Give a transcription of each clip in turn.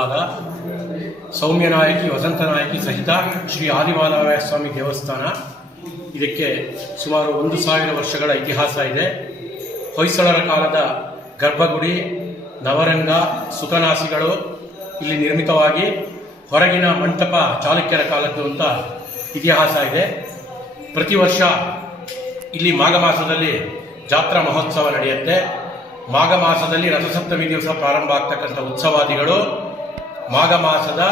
ಸ್ಥಳವಾದ ಸೌಮ್ಯನಾಯಕಿ ವಸಂತನಾಯಕಿ ಸಹಿತ ಶ್ರೀ ಆದಿಮಾಧವರಾಯ ಸ್ವಾಮಿ ದೇವಸ್ಥಾನ. ಇದಕ್ಕೆ ಸುಮಾರು 1000 ವರ್ಷಗಳ ಇತಿಹಾಸ ಇದೆ. ಹೊಯ್ಸಳರ ಕಾಲದ ಗರ್ಭಗುಡಿ, ನವರಂಗ, ಸುಖನಾಸಿಗಳು ಇಲ್ಲಿ ನಿರ್ಮಿತವಾಗಿ ಹೊರಗಿನ ಮಂಟಪ ಚಾಲುಕ್ಯರ ಕಾಲದ್ದು ಅಂತ ಇತಿಹಾಸ ಇದೆ. ಪ್ರತಿ ವರ್ಷ ಇಲ್ಲಿ ಮಾಘ ಮಾಸದಲ್ಲಿ ಜಾತ್ರಾ ಮಹೋತ್ಸವ ನಡೆಯುತ್ತೆ. ಮಾಘ ಮಾಸದಲ್ಲಿ ರಥಸಪ್ತಮಿ ದಿವಸ ಪ್ರಾರಂಭ ಆಗ್ತಕ್ಕಂಥ ಉತ್ಸವಾದಿಗಳು ಮಾಘ ಮಾಸದ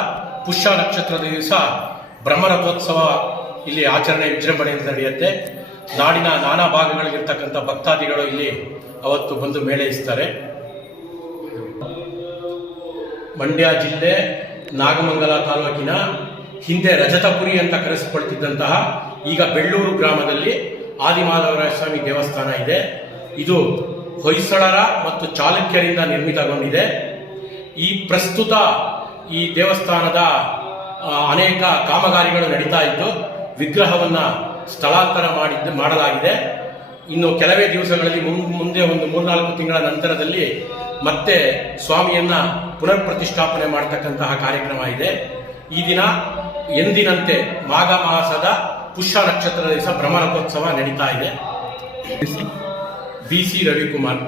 ಪುಷ್ಯ ನಕ್ಷತ್ರದ ದಿವಸ ಬ್ರಹ್ಮರಥೋತ್ಸವ ಇಲ್ಲಿ ಆಚರಣೆ ವಿಜೃಂಭಣೆಯಿಂದ ನಡೆಯುತ್ತೆ. ನಾಡಿನ ನಾನಾ ಭಾಗಗಳಿಗಿರ್ತಕ್ಕಂಥ ಭಕ್ತಾದಿಗಳು ಇಲ್ಲಿ ಅವತ್ತು ಬಂದು ಮೇಳೈಸ್ತಾರೆ. ಮಂಡ್ಯ ಜಿಲ್ಲೆ ನಾಗಮಂಗಲ ತಾಲೂಕಿನ ಹಿಂದೆ ರಜತಪುರಿ ಅಂತ ಕರೆಸಿಕೊಳ್ತಿದ್ದಂತಹ ಈಗ ಬೆಳ್ಳೂರು ಗ್ರಾಮದಲ್ಲಿ ಆದಿಮಾಧವರಾಯ ಸ್ವಾಮಿ ದೇವಸ್ಥಾನ ಇದೆ. ಇದು ಹೊಯ್ಸಳರ ಮತ್ತು ಚಾಲುಕ್ಯರಿಂದ ನಿರ್ಮಿತಗೊಂಡಿದೆ. ಈ ಪ್ರಸ್ತುತ ಈ ದೇವಸ್ಥಾನದ ಅನೇಕ ಕಾಮಗಾರಿಗಳು ನಡೀತಾ ಇದ್ದು ವಿಗ್ರಹವನ್ನು ಸ್ಥಳಾಂತರ ಮಾಡಲಾಗಿದೆ. ಇನ್ನು ಕೆಲವೇ ದಿವಸಗಳಲ್ಲಿ ಮುಂದೆ ಒಂದು 3-4 ತಿಂಗಳ ನಂತರದಲ್ಲಿ ಮತ್ತೆ ಸ್ವಾಮಿಯನ್ನ ಪುನರ್ ಪ್ರತಿಷ್ಠಾಪನೆ ಮಾಡತಕ್ಕಂತಹ ಕಾರ್ಯಕ್ರಮ ಇದೆ. ಈ ದಿನ ಎಂದಿನಂತೆ ಮಾಘ ಮಾಸದ ಪುಷ್ಯ ನಕ್ಷತ್ರದ ದಿವಸ ಬ್ರಹ್ಮರಥೋತ್ಸವ ನಡೀತಾ ಇದೆ. BC ರವಿಕುಮಾರ್.